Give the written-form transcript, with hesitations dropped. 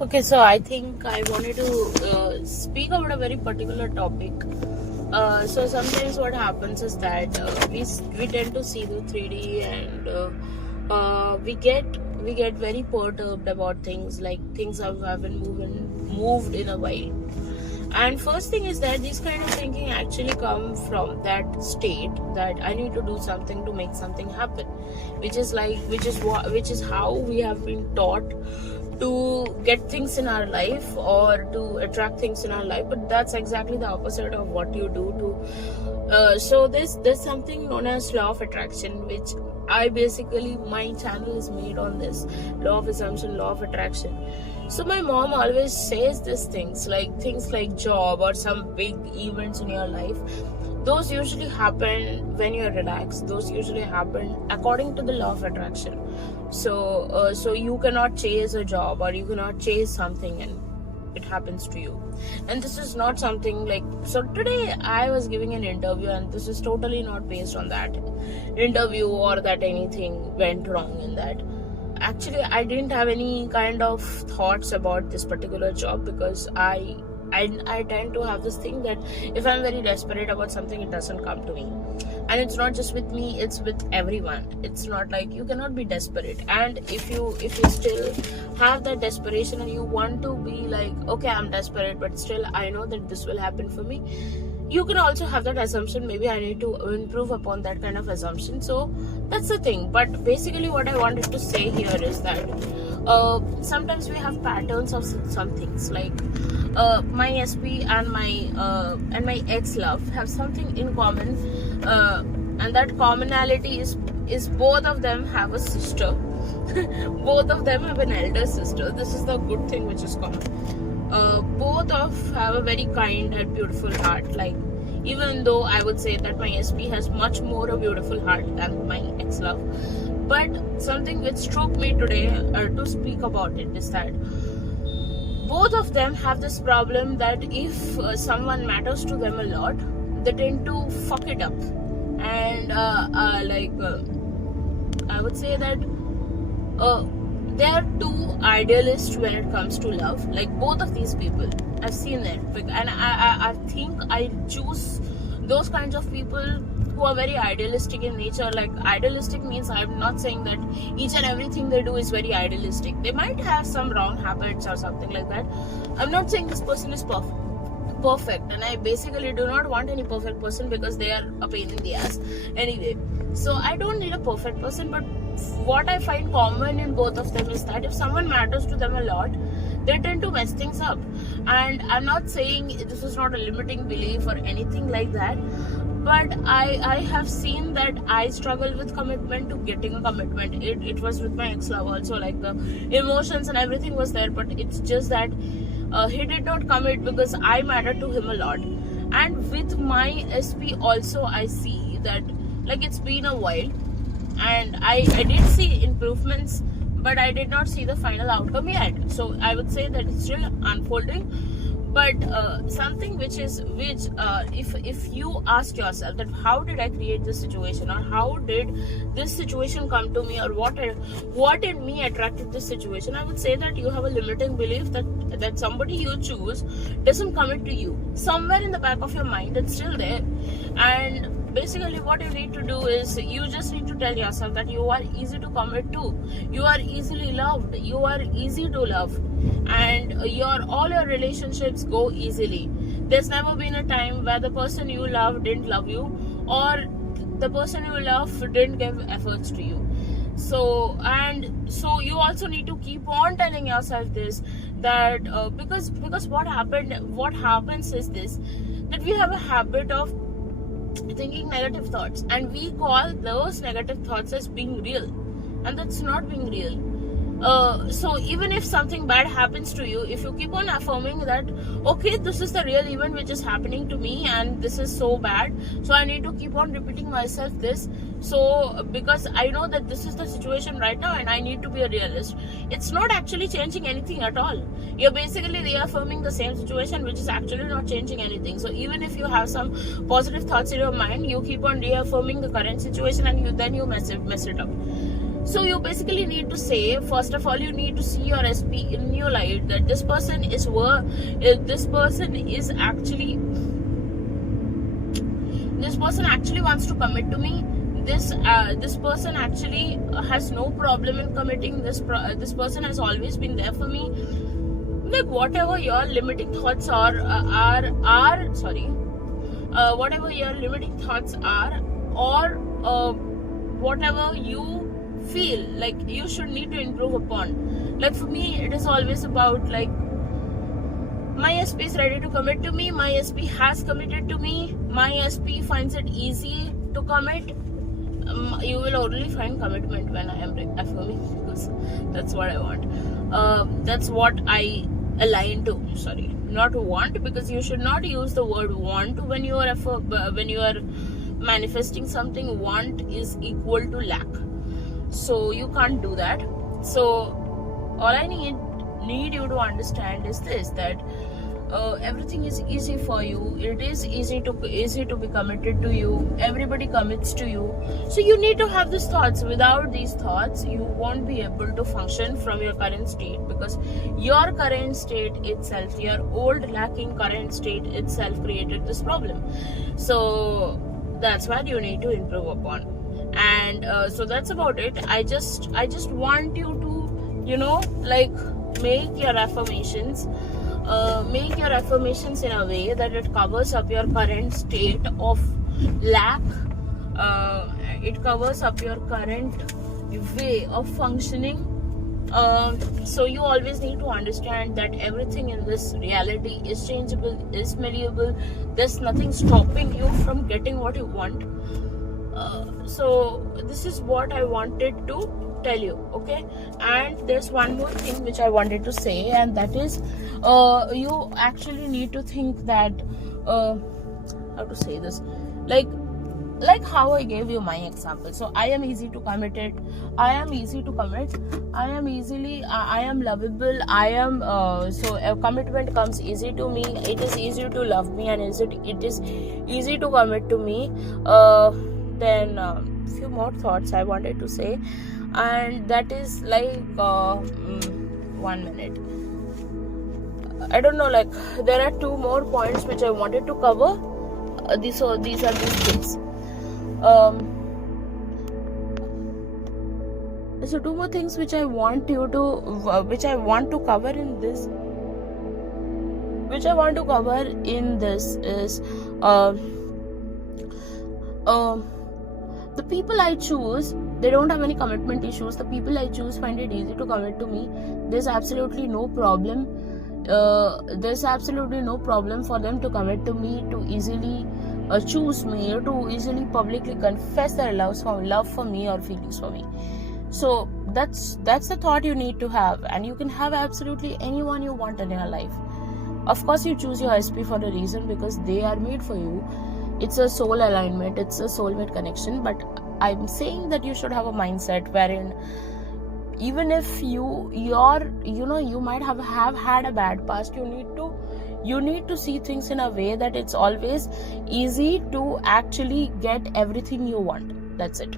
Okay, so I think I wanted to speak about a very particular topic. So sometimes what happens is that we tend to see the 3D, and we get very perturbed about things, like things haven't moved in a while. And first thing is that this kind of thinking actually come from that state that I need to do something to make something happen, which is how we have been taught to get things in our life or to attract things in our life. But that's exactly the opposite of what you do to so there's something known as law of attraction, which my channel is made on this law of assumption, law of attraction. So my mom always says things like job or some big events in your life. Those usually happen when you're relaxed. Those usually happen according to the law of attraction. So you cannot chase a job, or you cannot chase something and it happens to you. And this is not something like, so today I was giving an interview, and this is totally not based on that interview or that anything went wrong in that. Actually, I didn't have any kind of thoughts about this particular job, because I tend to have this thing that if I'm very desperate about something, it doesn't come to me. And it's not just with me, it's with everyone. It's not like you cannot be desperate. And if you still have that desperation and you want to be like, okay, I'm desperate, but still I know that this will happen for me, you can also have that assumption, maybe I need to improve upon that kind of assumption. So that's the thing. But basically what I wanted to say here is that sometimes we have patterns of some things, like my SP and my ex-love have something in common, and that commonality is both of them have a sister. Both of them have an elder sister. This is the good thing which is common. Both of have a very kind and beautiful heart. Like, even though I would say that my SP has much more a beautiful heart than my ex-love, but something which struck me today to speak about it is that both of them have this problem that if someone matters to them a lot, they tend to fuck it up. And I would say that they are too idealist when it comes to love. Like, both of these people, I've seen it, and I think I choose those kinds of people who are very idealistic in nature. Like, idealistic means, I'm not saying that each and everything they do is very idealistic. They might have some wrong habits or something like that. I'm not saying this person is perfect, and I basically do not want any perfect person, because they are a pain in the ass anyway. So I don't need a perfect person. But what I find common in both of them is that if someone matters to them a lot, they tend to mess things up. And I'm not saying this is not a limiting belief or anything like that, but I have seen that I struggle with commitment to getting a commitment. It was with my ex-love also, like the emotions and everything was there, but it's just that he did not commit because I mattered to him a lot. And with my SP also, I see that, like, it's been a while, and I did see improvements, but I did not see the final outcome yet. So I would say that it's still unfolding. But something if you ask yourself that how did I create this situation, or how did this situation come to me, or what in me attracted this situation, I would say that you have a limiting belief that somebody you choose doesn't commit to you. Somewhere in the back of your mind, it's still there. And basically what you need to do is, you just need to tell yourself that you are easy to commit to, you are easily loved, you are easy to love, and all your relationships go easily. There's never been a time where the person you love didn't love you, or the person you love didn't give efforts to you. So you also need to keep on telling yourself this, that because what happens is this, that we have a habit of thinking negative thoughts, and we call those negative thoughts as being real, and that's not being real. So even if something bad happens to you, if you keep on affirming that, okay, this is the real event which is happening to me, and this is so bad, so I need to keep on repeating myself this, so because I know that this is the situation right now and I need to be a realist, it's not actually changing anything at all. You're basically reaffirming the same situation, which is actually not changing anything. So even if you have some positive thoughts in your mind, you keep on reaffirming the current situation, and then you mess it up. So you basically need to say, first of all, you need to see your SP in your light, that this person is actually wants to commit to me. This person actually has no problem in committing. This person has always been there for me. Like whatever your limiting thoughts whatever your limiting thoughts are, or whatever you feel like you should need to improve upon. Like for me, it is always about like, my SP is ready to commit to me, my SP has committed to me, my SP finds it easy to commit. You will only find commitment when I am affirming, because that's what I want. That's what I align to. Sorry, not want, because you should not use the word want when you are manifesting something. Want is equal to lack, so you can't do that. So all I need you to understand is this, that everything is easy for you. It is easy to be committed to you. Everybody commits to you. So you need to have these thoughts. Without these thoughts, you won't be able to function from your current state, because your current state itself, your old lacking current state itself created this problem. So that's what you need to improve upon. And so that's about it. I just want you to like make your affirmations in a way that it covers up your current state of lack. It covers up your current way of functioning. So you always need to understand that everything in this reality is changeable, is malleable. There's nothing stopping you from getting what you want. So this is what I wanted to tell you, okay? And there's one more thing which I wanted to say, and that is you actually need to think that how to say this, like how I gave you my example. So I am easy to commit, I am lovable, I am so a commitment comes easy to me. It is easy to love me, and it is easy to commit to me. Then few more thoughts I wanted to say, and that is like 1 minute. I don't know, like there are 2 more points which I wanted to cover. These are these things. So 2 more things which I want to cover in this. Is the people I choose, they don't have any commitment issues. The people I choose find it easy to commit to me. There's absolutely no problem. There's absolutely no problem for them to commit to me, to easily choose me, or to easily publicly confess their love for me or feelings for me. So that's the thought you need to have, and you can have absolutely anyone you want in your life. Of course, you choose your SP for a reason, because they are made for you. It's a soul alignment, it's a soulmate connection. But I'm saying that you should have a mindset wherein, even if you might have had a bad past, you need to see things in a way that it's always easy to actually get everything you want. That's it.